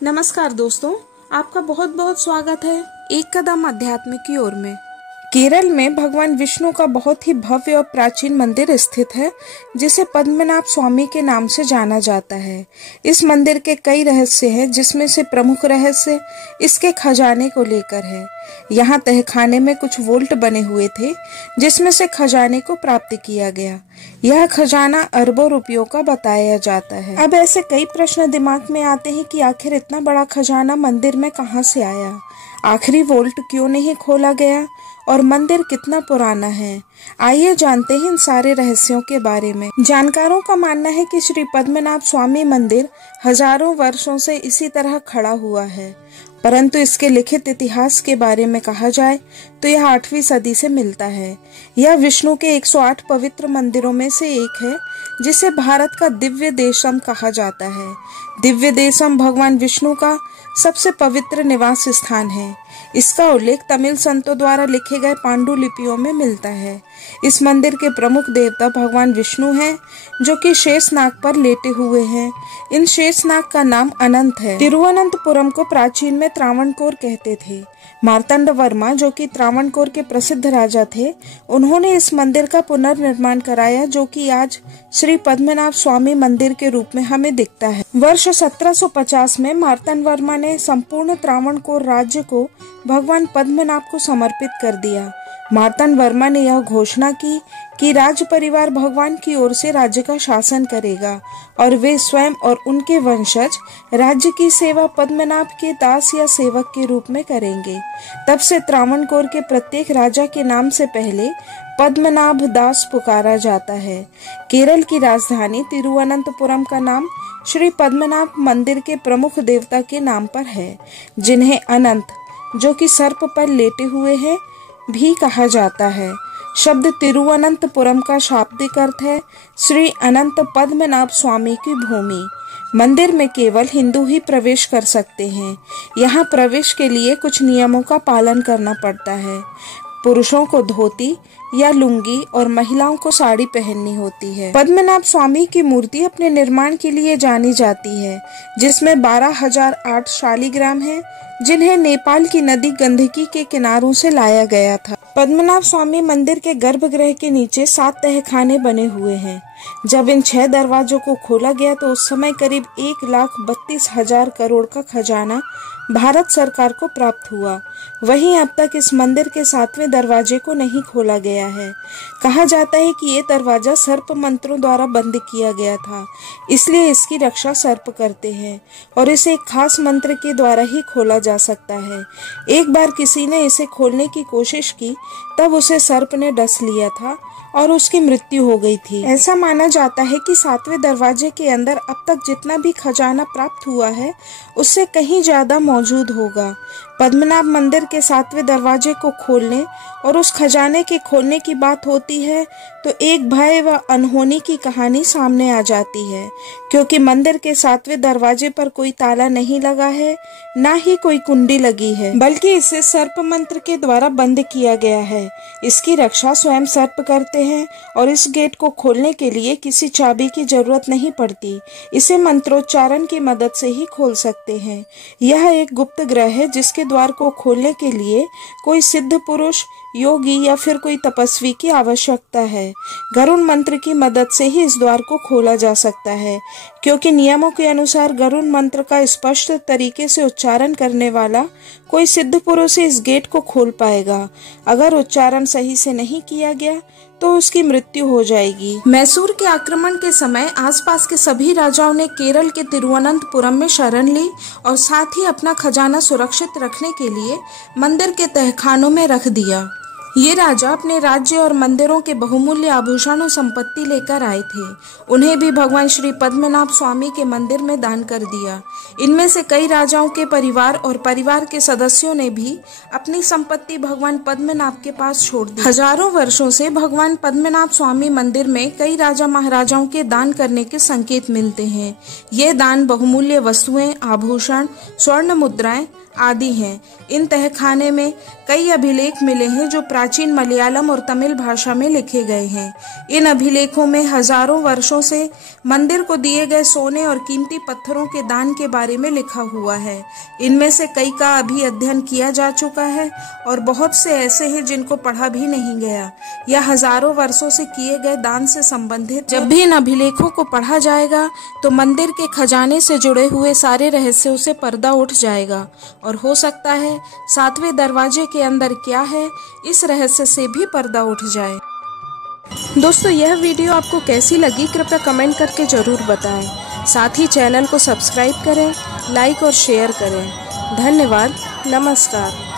नमस्कार दोस्तों, आपका बहुत बहुत स्वागत है एक कदम अध्यात्म की ओर में। केरल में भगवान विष्णु का बहुत ही भव्य और प्राचीन मंदिर स्थित है, जिसे पद्मनाभ स्वामी के नाम से जाना जाता है। इस मंदिर के कई रहस्य हैं, जिसमें से प्रमुख रहस्य इसके खजाने को लेकर है। यहाँ तहखाने में कुछ वोल्ट बने हुए थे, जिसमें से खजाने को प्राप्त किया गया। यह खजाना अरबों रुपयों का बताया जाता है। अब ऐसे कई प्रश्न दिमाग में आते हैं कि आखिर इतना बड़ा खजाना मंदिर में कहाँ से आया, आखिरी वोल्ट क्यों नहीं खोला गया और मंदिर कितना पुराना है। आइए जानते हैं इन सारे रहस्यों के बारे में। जानकारों का मानना है कि श्री पद्मनाभ स्वामी मंदिर हजारों वर्षों से इसी तरह खड़ा हुआ है, परंतु इसके लिखित इतिहास के बारे में कहा जाए तो यह 8वीं सदी से मिलता है। यह विष्णु के 108 पवित्र मंदिरों में से एक है, जिसे भारत का दिव्य देशम कहा जाता है। दिव्य देशम भगवान विष्णु का सबसे पवित्र निवास स्थान है। इसका उल्लेख तमिल संतों द्वारा लिखे गए पांडुलिपियों में मिलता है। इस मंदिर के प्रमुख देवता भगवान विष्णु हैं, जो कि शेषनाग पर लेटे हुए हैं। इन शेषनाग का नाम अनंत है। तिरुवनंतपुरम को प्राचीन में त्रावणकोर कहते थे। मार्तंड वर्मा, जो कि त्रावणकोर के प्रसिद्ध राजा थे, उन्होंने इस मंदिर का पुनर्निर्माण कराया, जो कि आज श्री पद्मनाभ स्वामी मंदिर के रूप में हमें दिखता है। वर्ष 1750 में मार्तंड वर्मा ने संपूर्ण त्रावणकोर राज्य को भगवान पद्मनाभ को समर्पित कर दिया। मार्तंड वर्मा ने यह घोषणा की कि राज परिवार भगवान की ओर से राज्य का शासन करेगा और वे स्वयं और उनके वंशज राज्य की सेवा पद्मनाभ के दास या सेवक के रूप में करेंगे। तब से त्रावणकोर के प्रत्येक राजा के नाम से पहले पद्मनाभ दास पुकारा जाता है। केरल की राजधानी तिरुवनंतपुरम का नाम श्री पद्मनाभ मंदिर के प्रमुख देवता के नाम पर है, जिन्हें अनंत, जो कि सर्प पर लेटे हुए हैं, भी कहा जाता है। शब्द तिरुवनंतपुरम का शाब्दिक अर्थ है श्री अनंत पद्मनाभ स्वामी की भूमि। मंदिर में केवल हिंदू ही प्रवेश कर सकते हैं। यहाँ प्रवेश के लिए कुछ नियमों का पालन करना पड़ता है। पुरुषों को धोती या लुंगी और महिलाओं को साड़ी पहननी होती है। पद्मनाभ स्वामी की मूर्ति अपने निर्माण के लिए जानी जाती है, जिसमें 12,008 शालिग्राम हैं, जिन्हें नेपाल की नदी गंडकी के किनारों से लाया गया था। पद्मनाभ स्वामी मंदिर के गर्भगृह के नीचे 7 तहखाने बने हुए हैं। जब इन 6 दरवाजों को खोला गया तो उस समय करीब 1,32,000 करोड़ का खजाना भारत सरकार को प्राप्त हुआ। वहीं अब तक इस मंदिर के 7वें दरवाजे को नहीं खोला गया है। कहा जाता है कि ये दरवाजा सर्प मंत्रों द्वारा बंद किया गया था, इसलिए इसकी रक्षा सर्प करते हैं और इसे एक खास मंत्र के द्वारा ही खोला जा सकता है। एक बार किसी ने इसे खोलने की कोशिश की, तब उसे सर्प ने डस लिया था और उसकी मृत्यु हो गई थी। ऐसा माना जाता है कि 7वें दरवाजे के अंदर अब तक जितना भी खजाना प्राप्त हुआ है, उससे कहीं ज्यादा मौजूद होगा। पद्मनाभ मंदिर के 7वें दरवाजे को खोलने और उस खजाने के खोलने की बात होती है तो एक भय व अनहोनी की कहानी सामने आ जाती है, क्योंकि मंदिर के 7वें दरवाजे पर कोई ताला नहीं लगा है, ना ही कोई कुंडी लगी है, बल्कि इसे सर्प मंत्र के द्वारा बंद किया गया है। इसकी रक्षा स्वयं सर्प करते हैं और इस गेट को खोलने के लिए किसी चाबी की जरूरत नहीं पड़ती। इसे मंत्रोच्चारण की मदद से ही खोल सकते हैं। यह एक गुप्त ग्रह है, जिसके द्वार को खोलने के लिए कोई सिद्ध पुरुष, योगी या फिर कोई तपस्वी की आवश्यकता है। गरुड़ मंत्र की मदद से ही इस द्वार को खोला जा सकता है, क्योंकि नियमों के अनुसार गरुड़ मंत्र का स्पष्ट तरीके से उच्चारण करने वाला कोई सिद्ध पुरुष इस गेट को खोल पाएगा। अगर उच्चारण सही से नहीं किया गया तो उसकी मृत्यु हो जाएगी। मैसूर के आक्रमण के समय आसपास के सभी राजाओं ने केरल के तिरुवनंतपुरम में शरण ली और साथ ही अपना खजाना सुरक्षित रखने के लिए मंदिर के तहखानों में रख दिया। ये राजा अपने राज्य और मंदिरों के बहुमूल्य आभूषण और संपत्ति लेकर आए थे। उन्हें भी भगवान श्री पद्मनाभ स्वामी के मंदिर में दान कर दिया। इनमें से कई राजाओं के परिवार और परिवार के सदस्यों ने भी अपनी संपत्ति भगवान पद्मनाभ के पास छोड़ दी। हजारों वर्षों से भगवान पद्मनाभ स्वामी मंदिर में कई राजा महाराजाओं के दान करने के संकेत मिलते हैं। ये दान बहुमूल्य वस्तुएं, आभूषण, स्वर्ण मुद्राएं आदि हैं। इन तहखाने में कई अभिलेख मिले हैं जो प्राचीन मलयालम और तमिल भाषा में लिखे गए हैं। इन अभिलेखों में हजारों वर्षों से मंदिर को दिए गए सोने और कीमती पत्थरों के दान के बारे में लिखा हुआ है। इनमें से कई का अभी अध्ययन किया जा चुका है और बहुत से ऐसे हैं जिनको पढ़ा भी नहीं गया या हजारों वर्षों से किए गए दान से संबंधित। जब भी इन अभिलेखों को पढ़ा जाएगा तो मंदिर के खजाने से जुड़े हुए सारे रहस्यों से पर्दा उठ जाएगा और हो सकता है 7वें दरवाजे के अंदर क्या है इस रहस्य से भी पर्दा उठ जाए। दोस्तों, यह वीडियो आपको कैसी लगी कृपया कमेंट करके जरूर बताएं। साथ ही चैनल को सब्सक्राइब करें, लाइक और शेयर करें। धन्यवाद। नमस्कार।